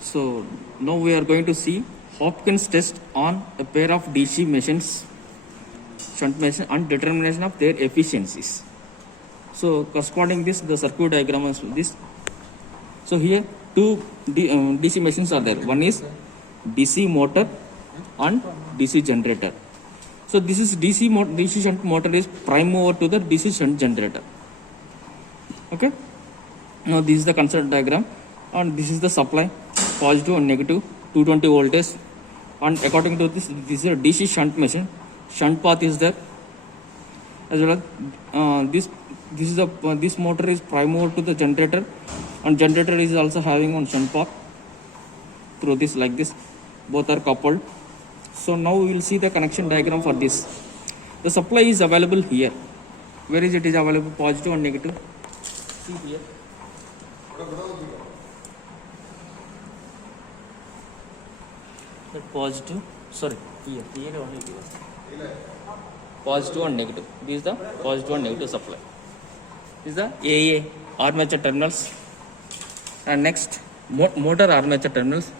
So now we are going to see Hopkins test on a pair of DC machines, shunt machine, and determination of their efficiencies. So corresponding this, the circuit diagram is this. So here two DC machines are there. One is DC motor and DC generator. So this is DC shunt motor is prime mover to the DC shunt generator. Okay. Now this is the concept diagram, and this is the supply, positive and negative, 220 voltage, and according to this is a DC shunt machine. Shunt path is there, as well as this motor is prime mover to the generator, and generator is also having one shunt path through this, like this. Both are coupled. So now we will see the connection diagram for this. The supply is available here. Where is it is available? Positive and negative. See here. The positive. Sorry. Here only here. Positive and negative. This is the positive and negative supply. This is the AA armature terminals, and next motor armature terminals,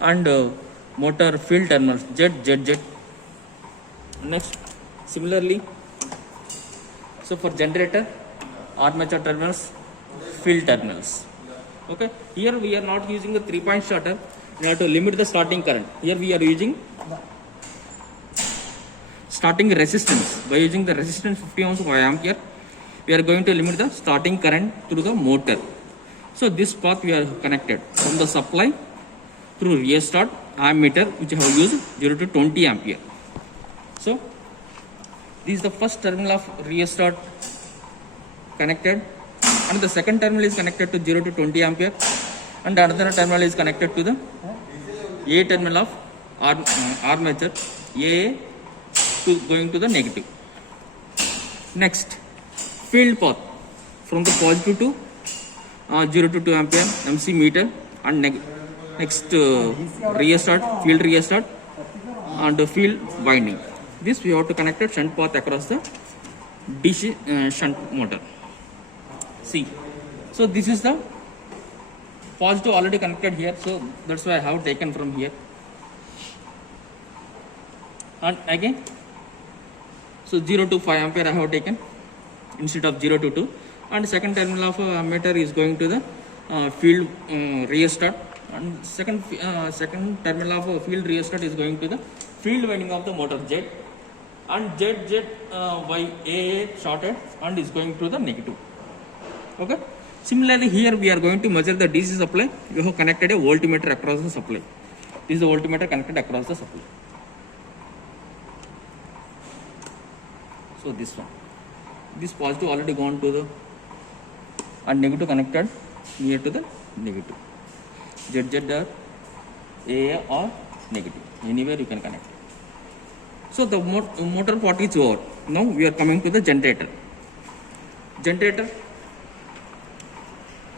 and motor field terminals, Z. Next, similarly, so for generator, armature terminals, field terminals. Okay, here we are not using a 3-point starter in order to limit the starting current. Here we are using starting resistance. By using the resistance 50 ohms of ampere, we are going to limit the starting current through the motor. So this path we are connected from the supply through restart ammeter, which I have used 0 to 20 ampere. So this is the first terminal of restart connected, and the second terminal is connected to 0 to 20 ampere, and another terminal is connected to the A terminal of armature, A to going to the negative. Next, field path from the positive to 0 to 2 ampere MC meter, and next restart, field restart, and field winding. This we have to connect a shunt path across the DC shunt motor. See, so this is the positive already connected here, so that's why I have taken from here. And again, so 0 to 5 ampere I have taken instead of 0 to 2, and second terminal of ammeter is going to the field restart, and second terminal of field restart is going to the field winding of the motor Z, and Z by AA shorted and is going to the negative. Okay. Similarly, here we are going to measure the DC supply. We have connected a voltmeter across the supply. This is the voltmeter connected across the supply. So this one, this positive already gone to the, and negative connected near to the negative. ZZ or AA or negative, anywhere you can connect. So the motor part is over. Now we are coming to the generator. Generator,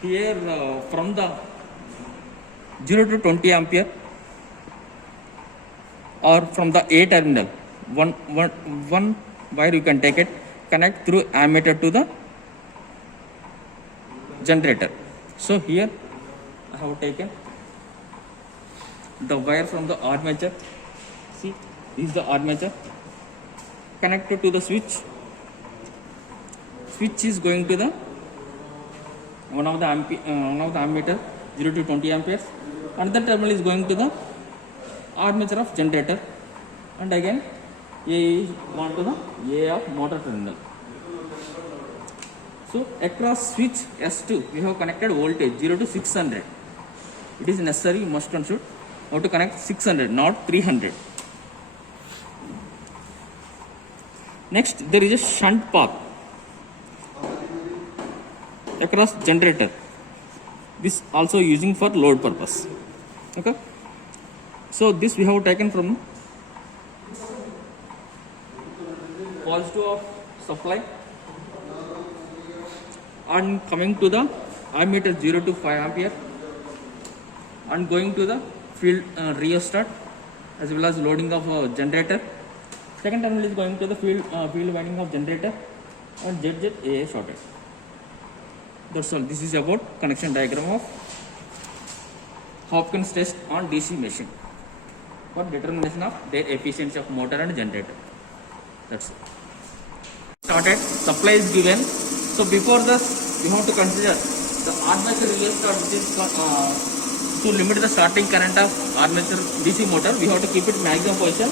here from the 0 to 20 ampere, or from the A terminal, one wire you can take it, connect through ammeter to the generator. So here I have taken the wire from the armature. See, this is the armature connected to the switch. Switch is going to the one of the ammeter 0 to 20 amperes. Another terminal is going to the armature of generator, and again A is gone to the A of motor terminal. So across switch S2 we have connected voltage 0 to 600. It is necessary, must and should, have to connect 600, not 300. Next, there is a shunt path across generator. This also using for load purpose. Okay. So this we have taken from positive of supply, and coming to the ammeter 0 to 5 ampere, and going to the field restart, as well as loading of generator. Second terminal is going to the field winding of generator, and ZZ AA shorted. That's all. This is about connection diagram of Hopkins test on DC machine for determination of their efficiency of motor and generator. That's it. Started, supply is given. So before this, we have to consider the armature relay start, which is to limit the starting current of armature DC motor. We have to keep it maximum position.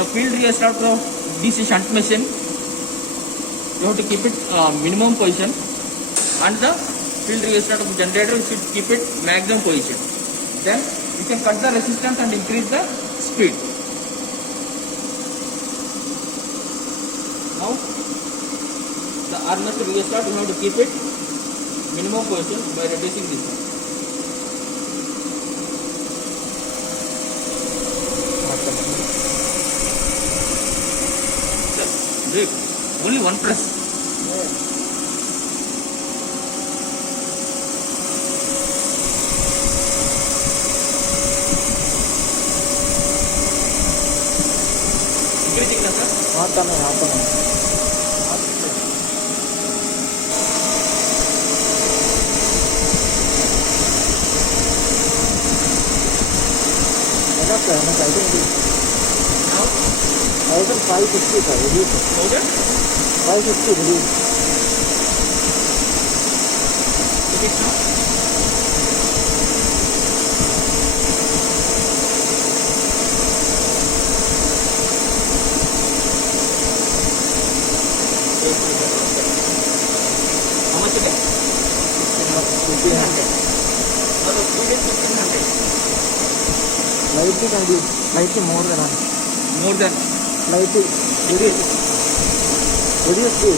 The field relay start of DC shunt machine, you have to keep it minimum position, and the field relay start of generator, we should keep it maximum position. Then we can cut the resistance and increase the speed. Now the armature relay start, you have to keep it minimum position by reducing this one. Wait, only one press. Increasing na sir? आता नहीं Now, 550 का reduce है. louder? 550 reduce. Keep it now. How much again? 1500. Now the speed is 1500. Slightly can be slightly more than More than slightly reduce speed.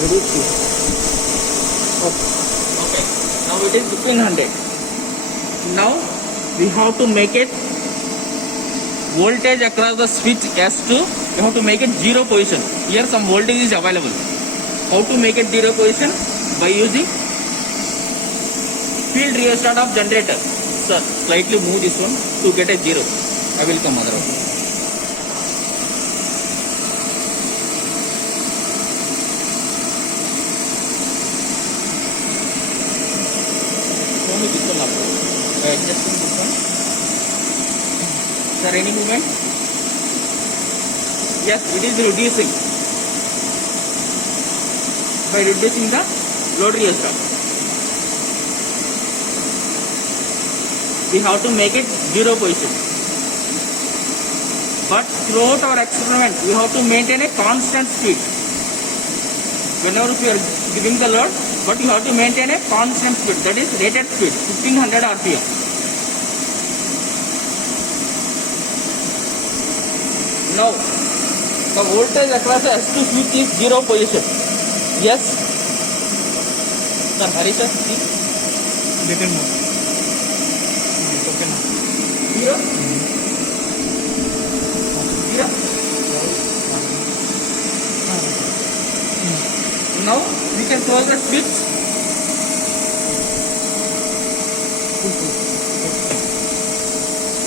okay. Now it is 1500. Now we have to make it voltage across the switch S2. We have to make it zero position. Here some voltage is available. How to make it zero position? By using field restart of generator. Sir, slightly move this one to get a zero. I will come otherwise. Show me this one up. Adjusting this one. Sir, any movement? Yes, it is reducing. By reducing the load restart. We have to make it zero position. But throughout our experiment, we have to maintain a constant speed. Whenever we are giving the load, but you have to maintain a constant speed. That is rated speed, 1500 RPM. Now, the voltage across the S2 switch is zero position. Yes. Sir, Harish, sir, see. Little more. It's okay now. Zero. Zero. Now we can close the switch.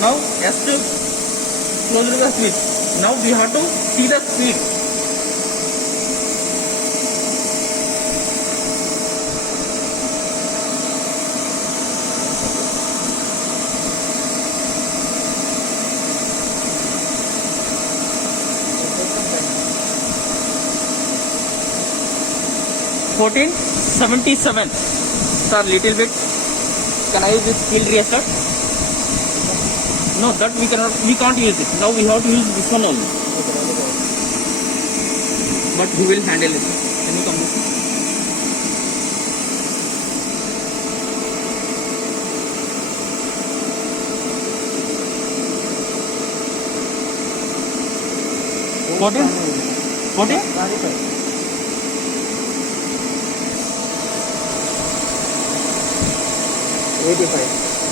Now S2 close the switch. Now we have to see the speed. $1477. Sir, little bit. Can I use this field restart? No, that we can't use it. Now we have to use this one only. But who will handle it? Can you come this way? What is? 85.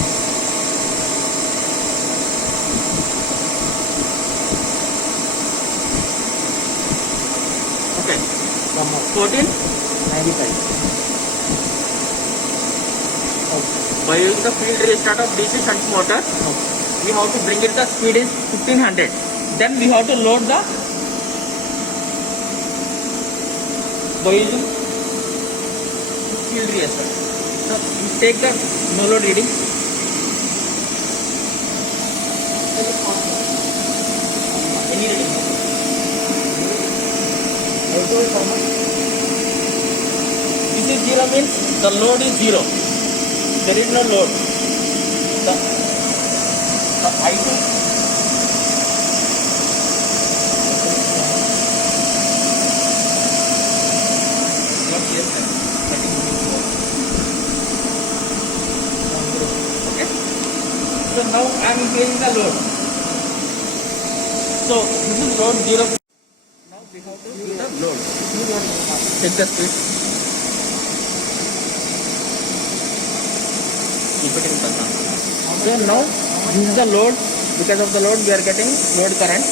Okay. Come on. 14. 95. By using the field restart of DC shunt motor, we have to bring it the speed is 1500. Then we have to load the by using field restart. So we take the no load reading. This is 0 means the load is 0. There is no load. The I2 okay. So now I am increasing the load. So this is load 0. Now we have to give the load. Check the speed. Keep it in control. So now this is the load. Because of the load we are getting load current.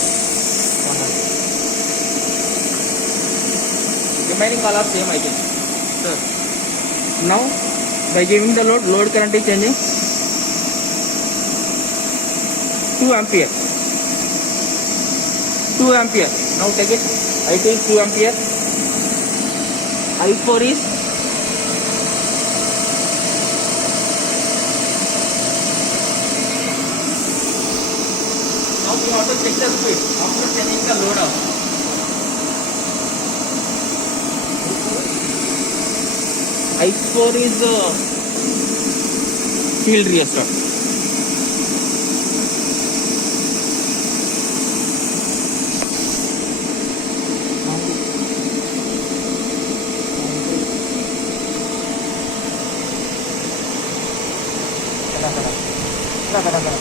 Remaining all are same I think. So now by giving the load current is changing. 2 ampere. 2 ampere. Now take it. I2 is 2 ampere. I4 is now we have to check the speed after changing the load off. I4 is field restart.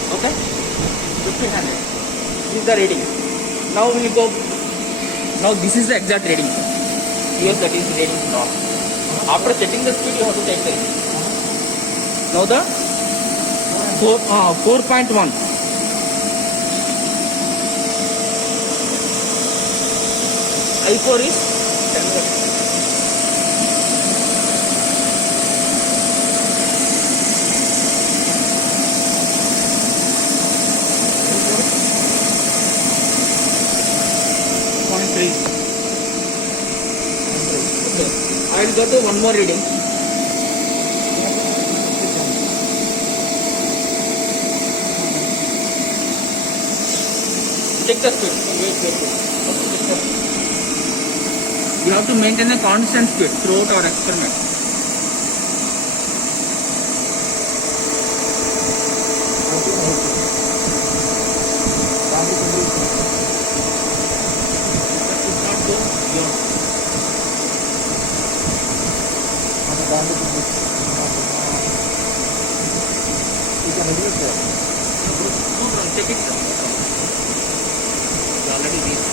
Okay, 1500. This is the reading. Now we will go. Now this is the exact reading. Here that is reading stop. After checking the speed, you have to take the reading. Now the 4.1. I4 is 0.3. Okay. I will go to one more reading. Check the speed. Wait. You have to maintain a constant speed throughout our experiment. Check it. You already reached.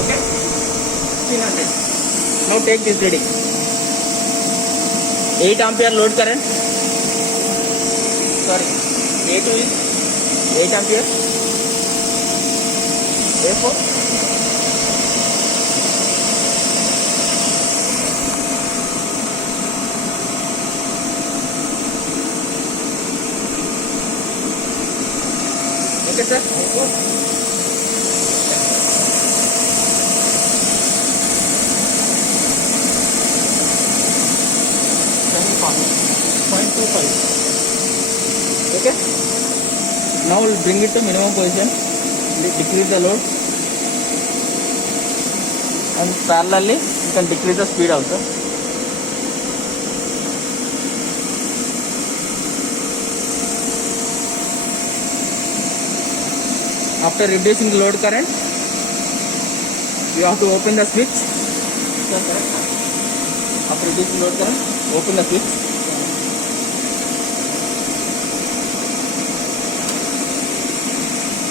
Okay? 300. Now take this reading. 8 ampere load current. Sorry. A2 is 8 ampere. A4. Okay, sir. 0.25. Okay. Now we'll bring it to minimum position. Decrease the load. And parallelly, you can decrease the speed also. After reducing the load current, you have to open the switch. After reducing load current, open the switch.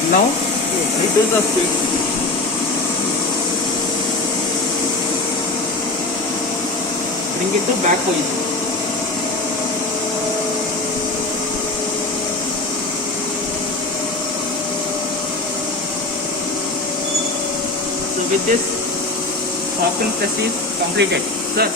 Now reduce the speed. Bring it to back position. So with this, softening test is completed. Sir.